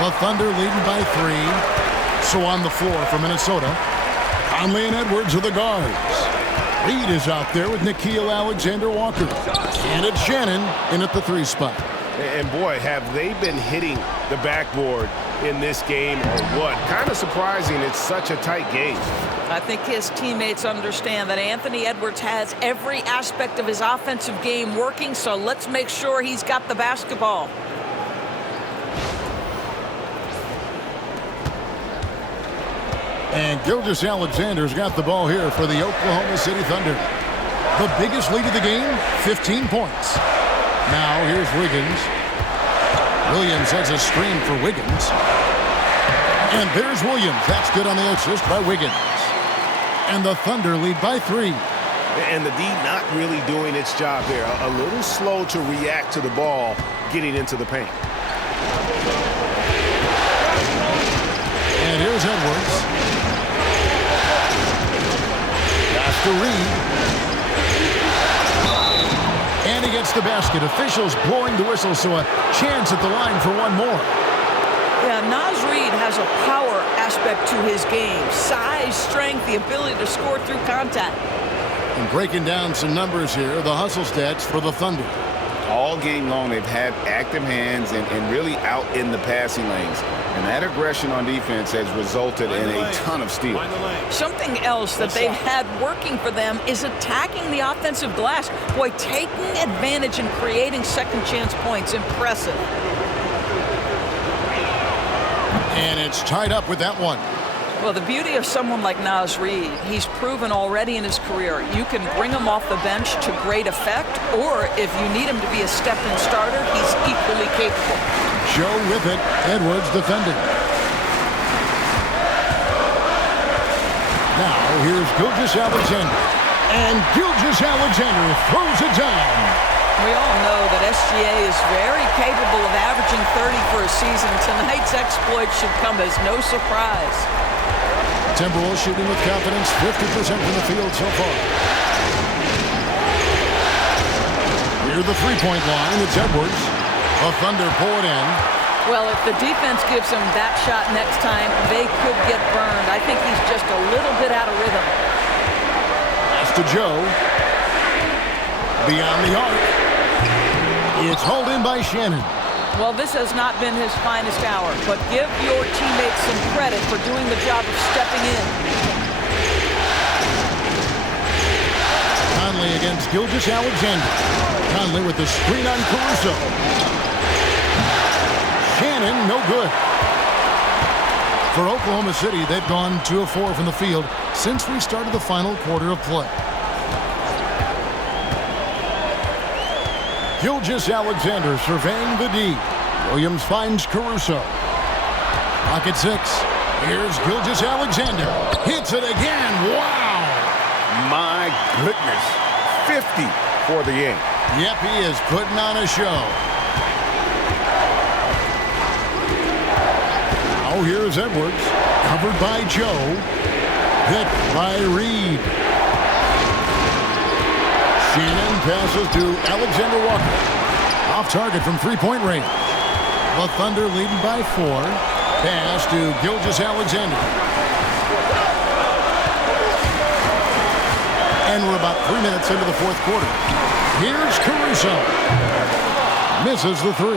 The Thunder leading by 3. So on the floor for Minnesota, Conley and Edwards are the guards. Reed is out there with Nickeil Alexander-Walker. And it's Shannon in at the 3 spot. And boy, have they been hitting the backboard in this game or what? Kind of surprising it's such a tight game. I think his teammates understand that Anthony Edwards has every aspect of his offensive game working, so let's make sure he's got the basketball. And Gilgeous Alexander's got the ball here for the Oklahoma City Thunder. The biggest lead of the game, 15 points. Now here's Wiggins. Williams has a screen for Wiggins. And there's Williams. That's good on the assist by Wiggins. And the Thunder lead by 3. And the D not really doing its job there. A little slow to react to the ball getting into the paint. And here's Edwards. Pass to Reed. And he gets the basket. Officials blowing the whistle, so a chance at the line for one more. Yeah, Naz Reid has a power aspect to his game. Size, strength, the ability to score through contact. And breaking down some numbers here, the hustle stats for the Thunder. All game long, they've had active hands and really out in the passing lanes. And that aggression on defense has resulted in a ton of steals. Something else that they've had working for them is attacking the offensive glass. Boy, taking advantage and creating second chance points. Impressive. And it's tied up with that one. Well, the beauty of someone like Naz Reid, he's proven already in his career. You can bring him off the bench to great effect, or if you need him to be a step-in starter, he's equally capable. Joe with it. Edwards defending. Now here's Gilgeous Alexander. And Gilgeous Alexander throws it down. We all know that SGA is very capable of averaging 30 for a season. Tonight's exploit should come as no surprise. Timberwolves shooting with confidence, 50% from the field so far. Near the three-point line, it's Edwards. The Thunder pull it in. Well, if the defense gives him that shot next time, they could get burned. I think he's just a little bit out of rhythm. Pass to Joe. Beyond the arc. It's hauled in by Shannon. Well, this has not been his finest hour, but give your teammates some credit for doing the job of stepping in. Conley against Gilgeous Alexander. Conley with the screen on Caruso. Shannon, no good. For Oklahoma City, they've gone 2 of 4 from the field since we started the final quarter of play. Gilgeous Alexander surveying the D. Williams finds Caruso. Pocket 6. Here's Gilgeous Alexander. Hits it again. Wow! My goodness. 50 for the game. Yep, he is putting on a show. Now here's Edwards. Covered by Joe. Hit by Reed. Shannon passes to Alexander Walker. Off target from three-point range. The Thunder leading by 4. Pass to Gilgeous Alexander. And we're about 3 minutes into the fourth quarter. Here's Caruso. Misses the 3.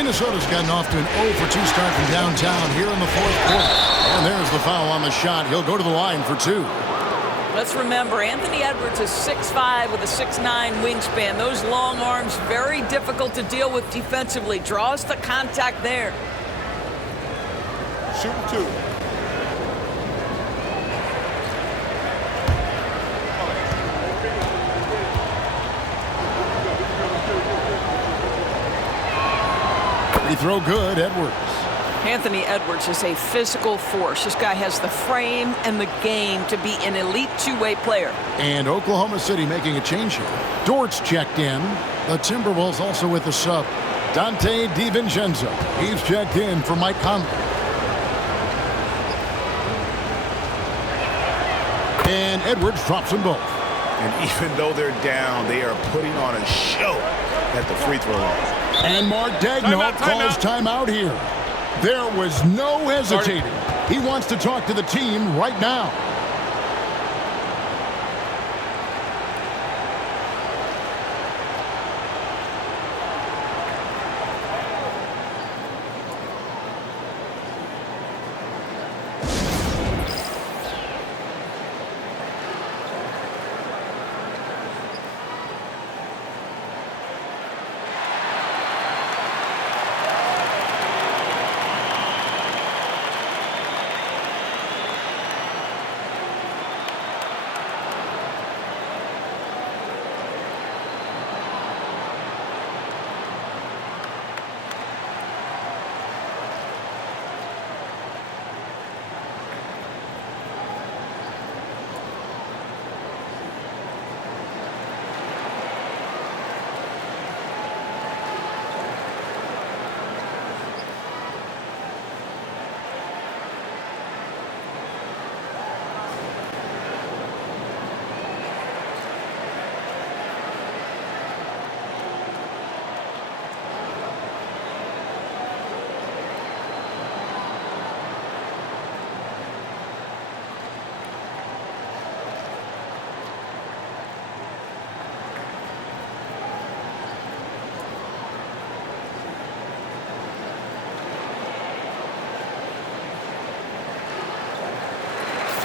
Minnesota's gotten off to an 0 for 2 start from downtown here in the fourth quarter. And there's the foul on the shot. He'll go to the line for 2. Let's remember, Anthony Edwards is 6'5" with a 6'9" wingspan. Those long arms, very difficult to deal with defensively. Draws the contact there. Shoot 2. Free throw good, Edwards. Anthony Edwards is a physical force. This guy has the frame and the game to be an elite two-way player. And Oklahoma City making a change here. Dort's checked in. The Timberwolves also with the sub. Dante DiVincenzo. He's checked in for Mike Conley. And Edwards drops them both. And even though they're down, they are putting on a show. at the free throw line. And Mark Daigneault calls timeout here. There was no hesitating. He wants to talk to the team right now.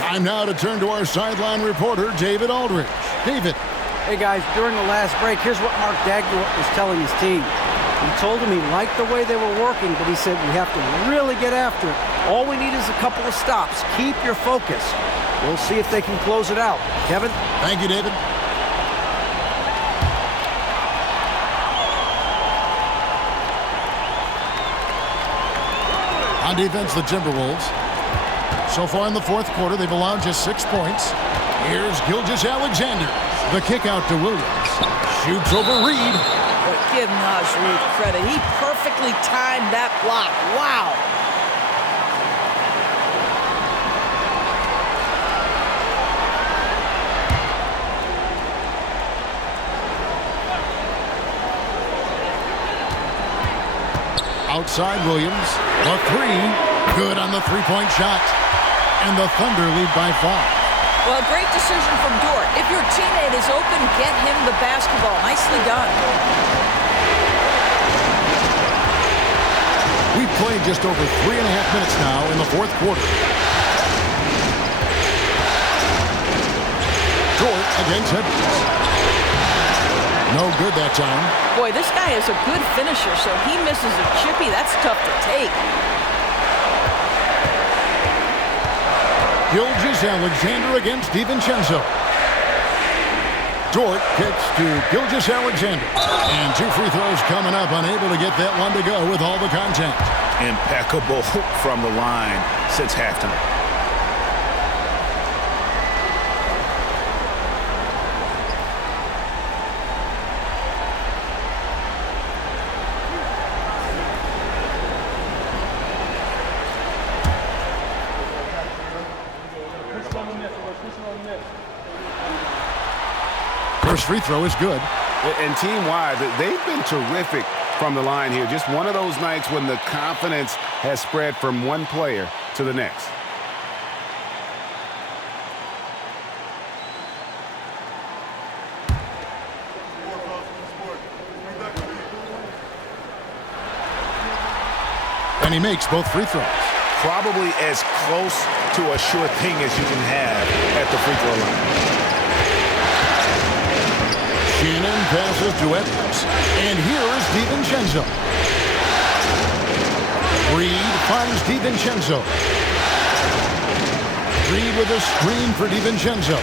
Time now to turn to our sideline reporter, David Aldridge. David. Hey, guys, during the last break, here's what Mark Daigneault was telling his team. He told them he liked the way they were working, but he said we have to really get after it. All we need is a couple of stops. Keep your focus. We'll see if they can close it out. Kevin? Thank you, David. On defense, the Timberwolves. So far in the fourth quarter, they've allowed just 6 points. Here's Gilgeous-Alexander. The kick out to Williams. Shoots over Reed. But give Naz Reid credit. He perfectly timed that block. Wow. Outside Williams. The three. Good on the three-point shot. And the Thunder lead by 5. Well, great decision from Dort. If your teammate is open, get him the basketball. Nicely done. We've played just over 3.5 minutes now in the fourth quarter. Dort against Edwards. No good that time. Boy, this guy is a good finisher, so he misses a chippy. That's tough to take. Gilgeous-Alexander against DiVincenzo. Dort kicks to Gilgeous-Alexander. And 2 free throws coming up, unable to get that one to go with all the contact. Impeccable from the line since halftime. First free throw is good. And team-wide, they've been terrific from the line here. Just one of those nights when the confidence has spread from one player to the next. And he makes both free throws. Probably as close to a sure thing as you can have at the free throw line. Shannon passes to Edwards. And here is DiVincenzo. Reed finds DiVincenzo. Reed with a screen for DiVincenzo.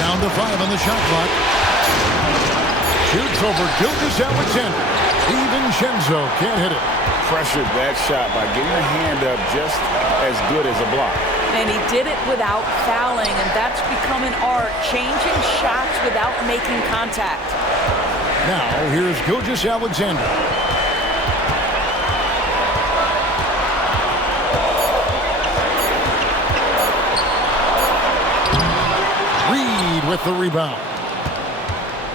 Down to 5 on the shot clock. Shoots over Gilgeous-Alexander. DiVincenzo can't hit it. Pressured that shot by getting a hand up just as good as a block. And he did it without fouling, and that's become an art, changing shots without making contact. Now, here's Gilgeous-Alexander. Reed with the rebound.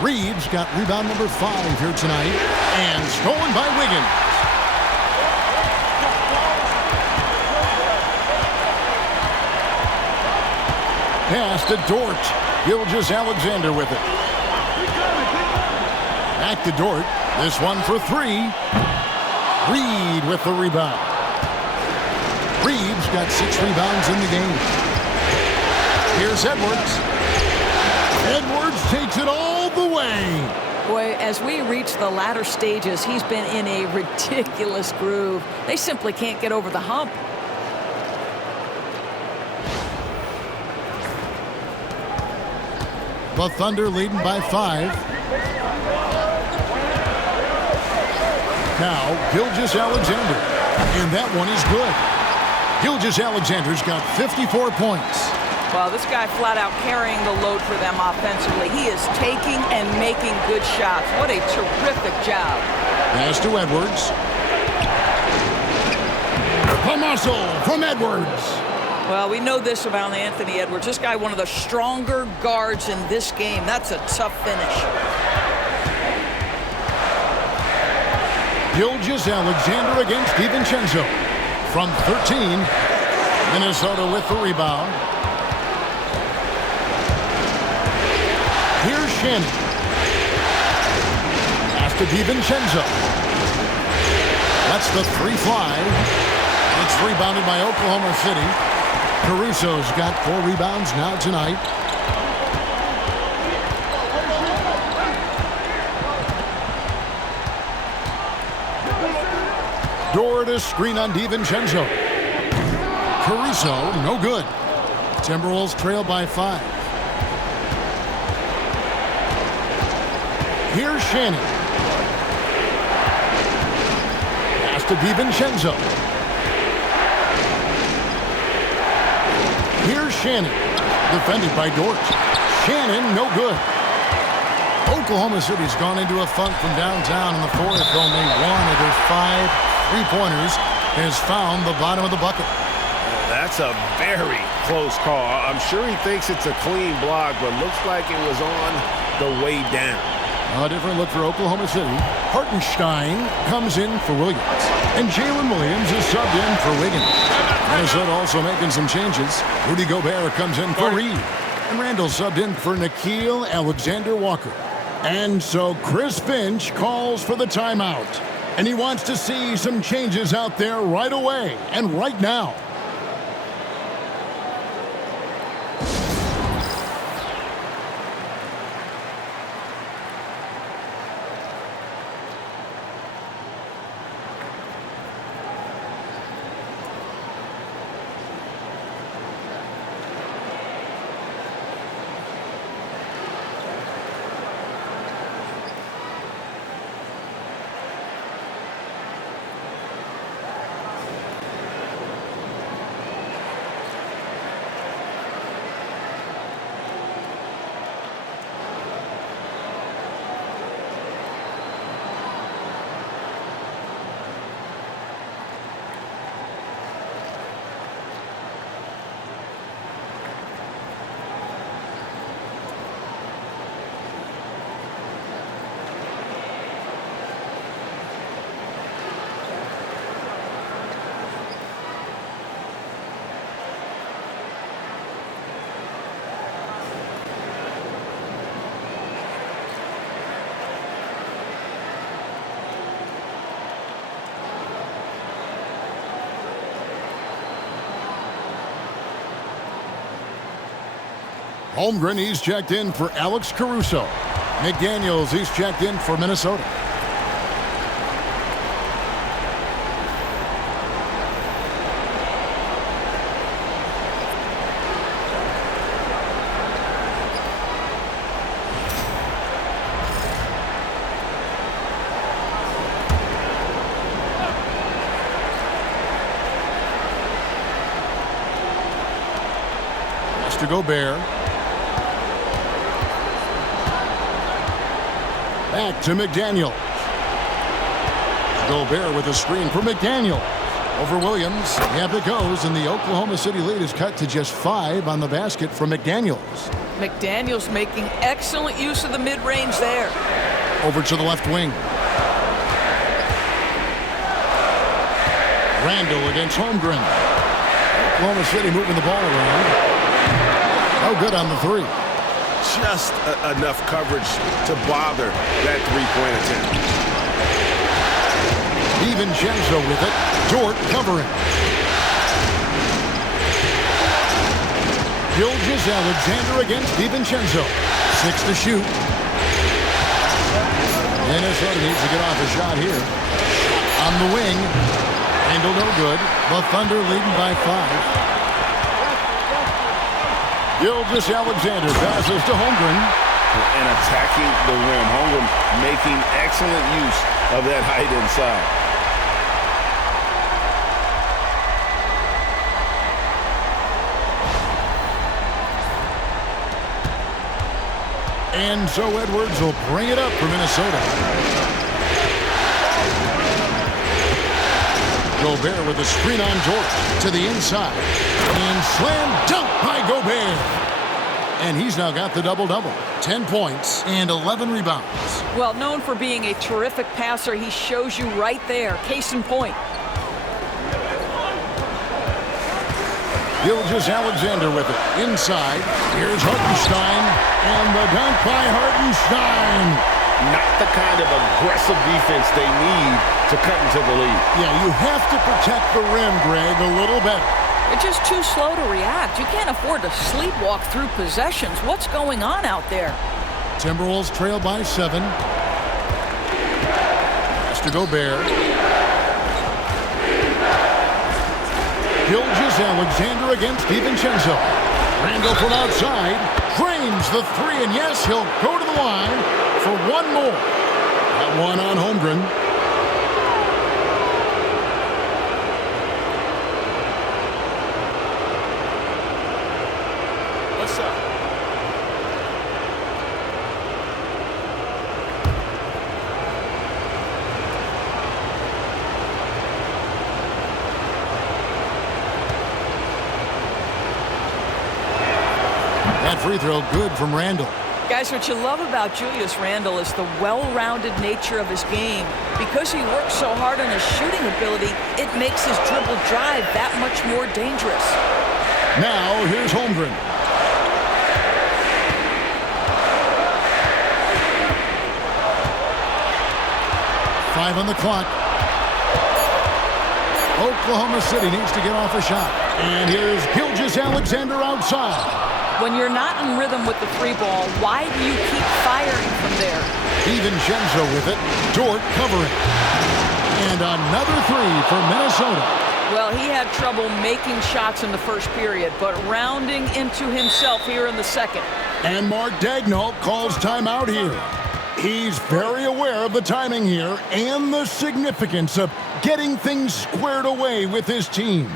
Reed's got rebound number 5 here tonight, and stolen by Wiggins. Pass to Dort. Gilgeous-Alexander with it. Back to Dort. This one for 3. Reed with the rebound. Reed's got 6 rebounds in the game. Here's Edwards. Edwards takes it all the way. Boy, as we reach the latter stages, he's been in a ridiculous groove. They simply can't get over the hump. The Thunder leading by 5. Now, Gilgeous-Alexander. And that one is good. Gilgeous-Alexander's got 54 points. Well, this guy flat out carrying the load for them offensively. He is taking and making good shots. What a terrific job. Pass to Edwards. The muscle from Edwards. Well, we know this about Anthony Edwards. This guy, one of the stronger guards in this game. That's a tough finish. Gilgeous-Alexander against DiVincenzo. From 13, Minnesota with the rebound. Here's Shannon. Pass to DiVincenzo. That's the 3 fly. It's rebounded by Oklahoma City. Caruso's got 4 rebounds now tonight. Dort a screen on DiVincenzo. Caruso, no good. Timberwolves trail by 5. Here's Shannon. Pass to DiVincenzo. Here's Shannon. Defended by Dort. Shannon, no good. Oklahoma City's gone into a funk from downtown in the 4th. Only one of their 5 3-pointers has found the bottom of the bucket. That's a very close call. I'm sure he thinks it's a clean block, but looks like it was on the way down. A different look for Oklahoma City. Hartenstein comes in for Williams. And Jalen Williams is subbed in for Wiggins. Minnesota also making some changes. Rudy Gobert comes in for Reed. And Randall subbed in for Nickeil Alexander-Walker. And so Chris Finch calls for the timeout. And he wants to see some changes out there right away and right now. Holmgren, he's checked in for Alex Caruso. McDaniels, he's checked in for Minnesota. Pass to Gobert. Back to McDaniels. Gobert with a screen for McDaniels. Over Williams. Yep, it goes, and the Oklahoma City lead is cut to just 5 on the basket from McDaniels. McDaniel's making excellent use of the mid-range there. Over to the left wing. Randall against Holmgren. Oklahoma City moving the ball around. Oh, good on the three. Just enough coverage to bother that three-point attempt. DiVincenzo with it. Dort covering. Gilgeous-Alexander against DiVincenzo. 6 to shoot. Minnesota needs to get off a shot here. On the wing. Randall no good. The Thunder leading by 5. Gilgeous-Alexander passes to Holmgren. And attacking the rim. Holmgren making excellent use of that height inside. And so Edwards will bring it up for Minnesota. Gobert with a screen on Dort to the inside. And slam dunk by Gobert. And he's now got the double-double. 10 points and 11 rebounds. Well, known for being a terrific passer, he shows you right there. Case in point. Gilgeous-Alexander with it. Inside. Here's Hartenstein. And the dunk by Hartenstein. Not the kind of aggressive defense they need to cut into the lead. Yeah, you have to protect the rim, Greg, a little better. They're just too slow to react. You can't afford to sleepwalk through possessions. What's going on out there? Timberwolves trail by 7. Pass to Gobert. Gilgeous-Alexander against DiVincenzo. Randall from outside. Frames the three, and yes, he'll go to the line for one more. That one on Holmgren. What's up? That free throw good from Randall. Guys, what you love about Julius Randle is the well-rounded nature of his game. Because he works so hard on his shooting ability, it makes his dribble drive that much more dangerous. Now, here's Holmgren. Five on the clock. Oklahoma City needs to get off a shot. And here's Gilgeous-Alexander outside. When you're not in rhythm with the three ball, why do you keep firing from there? DiVincenzo with it. Dort covering. And another three for Minnesota. Well, he had trouble making shots in the first period, but rounding into himself here in the second. And Mark Daigneault calls timeout here. He's very aware of the timing here and the significance of getting things squared away with his team.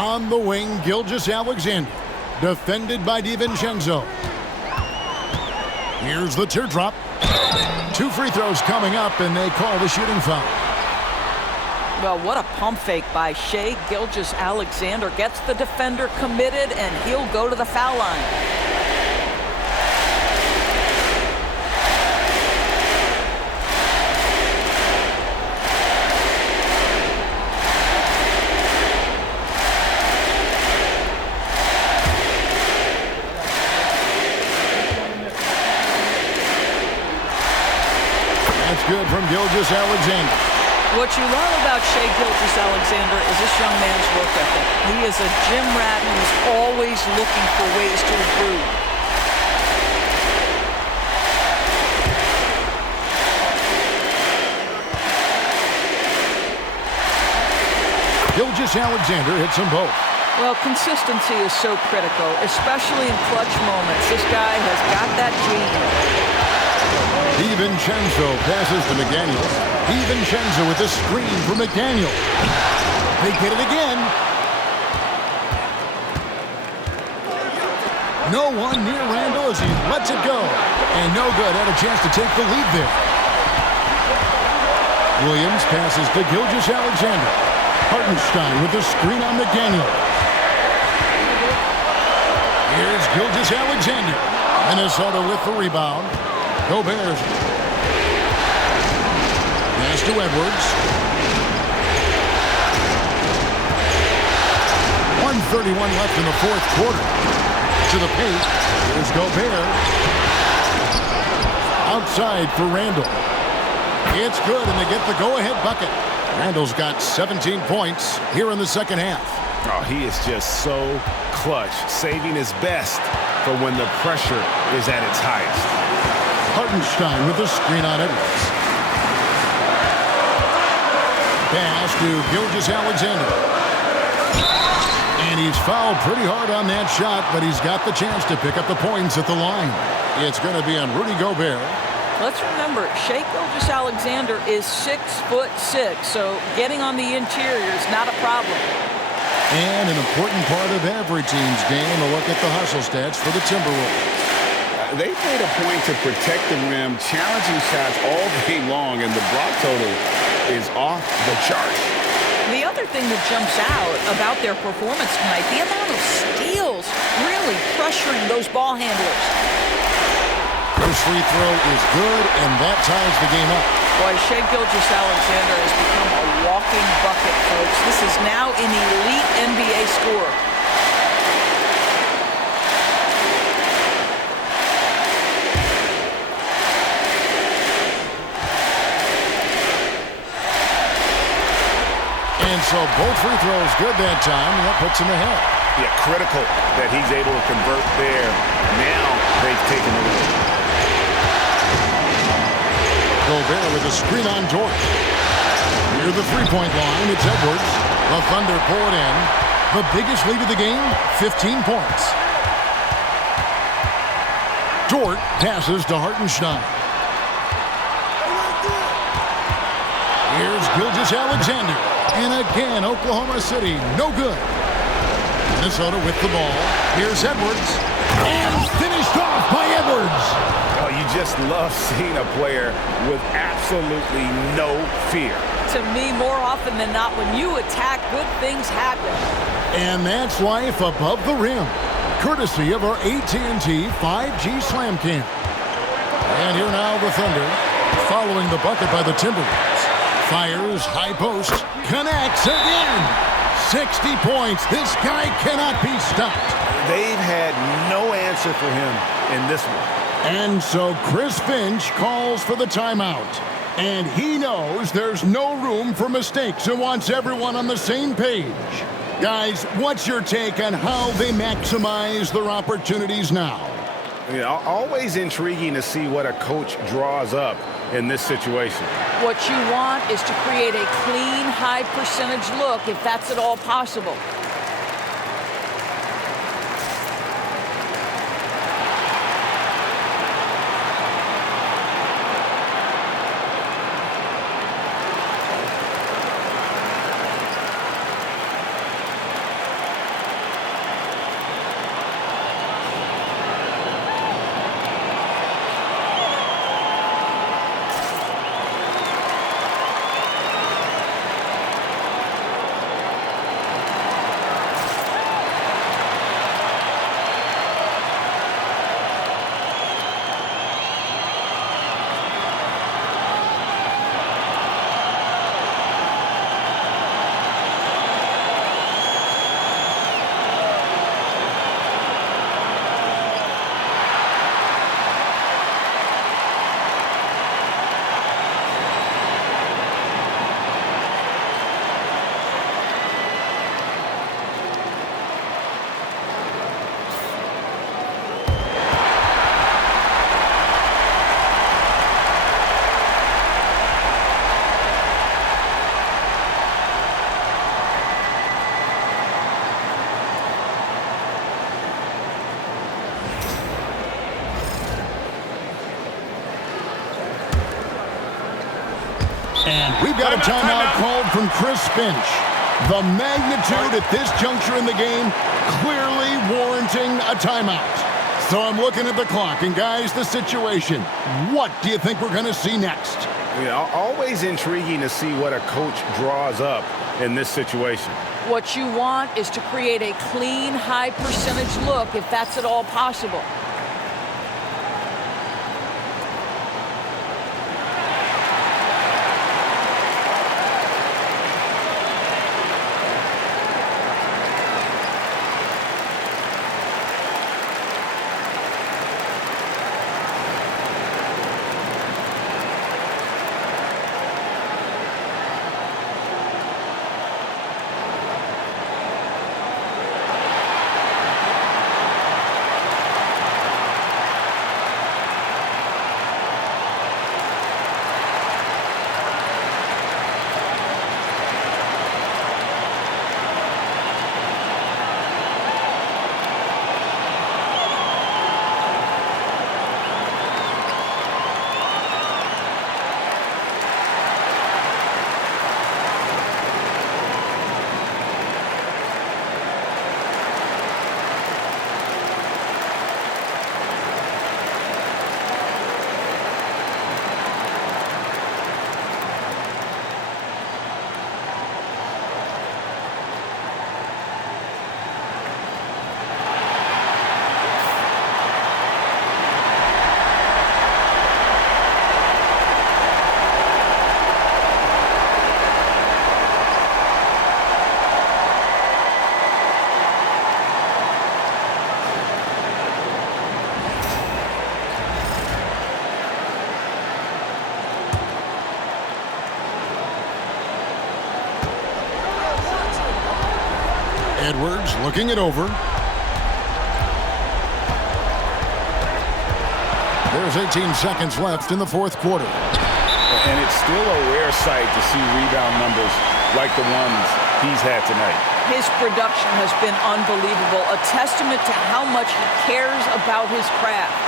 On the wing, Gilgeous-Alexander. Defended by DiVincenzo. Here's the teardrop. 2 free throws coming up, and they call the shooting foul. Well, what a pump fake by Shai Gilgeous-Alexander. Gets the defender committed, and he'll go to the foul line. That's good from Gilgeous-Alexander. What you love about Shai Gilgeous-Alexander is this young man's work ethic. He is a gym rat who's always looking for ways to improve. Gilgeous-Alexander hits them both. Well, consistency is so critical, especially in clutch moments. This guy has got that gene. DiVincenzo passes to McDaniel. DiVincenzo with a screen for McDaniel. They get it again. No one near Randall as he lets it go. And no good. Had a chance to take the lead there. Williams passes to Gilgeous-Alexander. Hartenstein with the screen on McDaniel. Here's Gilgeous-Alexander. Minnesota with the rebound. Gobert. Pass to Edwards. 1:31 left in the fourth quarter. To the paint. Here's Gobert. Outside for Randall. It's good, and they get the go-ahead bucket. Randall's got 17 points here in the second half. Oh, he is just so clutch, saving his best for when the pressure is at its highest. Hartenstein with the screen on Edwards. Pass to Gilgeous-Alexander. And he's fouled pretty hard on that shot, but he's got the chance to pick up the points at the line. It's going to be on Rudy Gobert. Let's remember, Shai Gilgeous-Alexander is 6'6", so getting on the interior is not a problem. And an important part of every team's game, a look at the hustle stats for the Timberwolves. They made a point to protect the rim, challenging shots all day long, and the block total is off the chart. The other thing that jumps out about their performance tonight, the amount of steals, really pressuring those ball handlers. First free throw is good, and that ties the game up. Boy, Shai Gilgeous-Alexander has become a walking bucket, folks. This is now an elite NBA scorer. And so both free throws good that time, and that puts him ahead. Yeah, critical that he's able to convert there. Now they've taken the lead. Gobert with a screen on Dort. Near the three-point line, it's Edwards. The Thunder pull it in. The biggest lead of the game, 15 points. Dort passes to Hartenstein. Here's Gilgeous-Alexander. And again, Oklahoma City, no good. Minnesota with the ball. Here's Edwards. And finished off by Edwards. Oh, you just love seeing a player with absolutely no fear. To me, more often than not, when you attack, good things happen. And that's life above the rim, courtesy of our AT&T 5G Slam Cam. And here now the Thunder, following the bucket by the Timberwolves. Fires, high post, connects again. 60 points. This guy cannot be stopped. They've had no answer for him in this one. And so Chris Finch calls for the timeout. And he knows there's no room for mistakes and wants everyone on the same page. Guys, what's your take on how they maximize their opportunities now? Yeah, always intriguing to see what a coach draws up in this situation. What you want is to create a clean, high percentage look, if that's at all possible. And we've got a timeout called from Chris Finch. The magnitude at this juncture in the game clearly warranting a timeout. So I'm looking at the clock, and guys, the situation. What do you think we're going to see next? Always intriguing to see what a coach draws up in this situation. What you want is to create a clean, high percentage look, if that's at all possible. Edwards looking it over. There's 18 seconds left in the fourth quarter. And it's still a rare sight to see rebound numbers like the ones he's had tonight. His production has been unbelievable, a testament to how much he cares about his craft.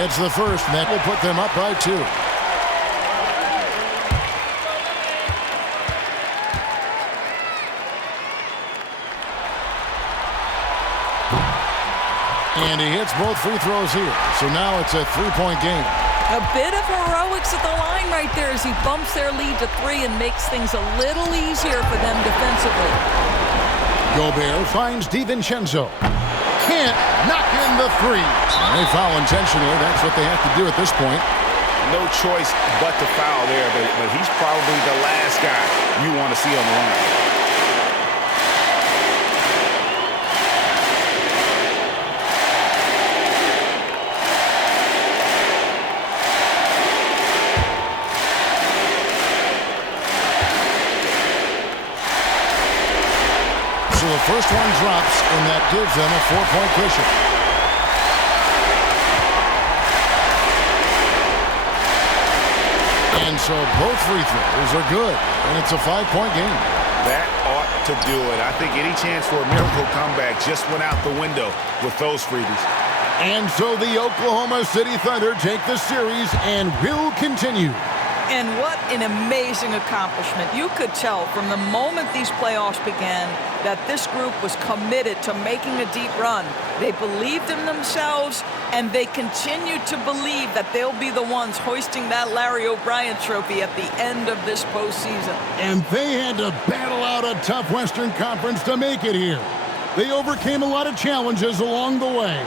It's the first, and that will put them up by 2. And he hits both free throws here. So now it's a 3-point game. A bit of heroics at the line right there as he bumps their lead to 3 and makes things a little easier for them defensively. Gobert finds DiVincenzo. Can't knock in the 3. They foul intentionally. That's what they have to do at this point. No choice but to foul there, but he's probably the last guy you want to see on the line. So the first one drops, and that gives them a 4-point cushion. And so both free throws are good, and it's a 5-point game. That ought to do it. I think any chance for a miracle comeback just went out the window with those freebies. And so the Oklahoma City Thunder take the series and will continue. And what an amazing accomplishment. You could tell from the moment these playoffs began that this group was committed to making a deep run. They believed in themselves, and they continue to believe that they'll be the ones hoisting that Larry O'Brien trophy at the end of this postseason. And they had to battle out a tough Western Conference to make it here. They overcame a lot of challenges along the way.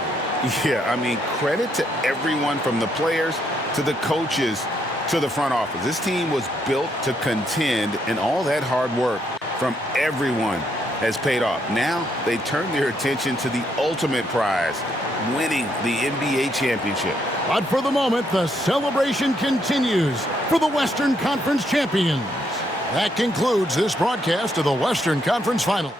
Yeah, I mean, credit to everyone from the players to the coaches to the front office. This team was built to contend, and all that hard work from everyone has paid off. Now they turn their attention to the ultimate prize, winning the NBA championship. But for the moment, the celebration continues for the Western Conference champions. That concludes this broadcast of the Western Conference Final.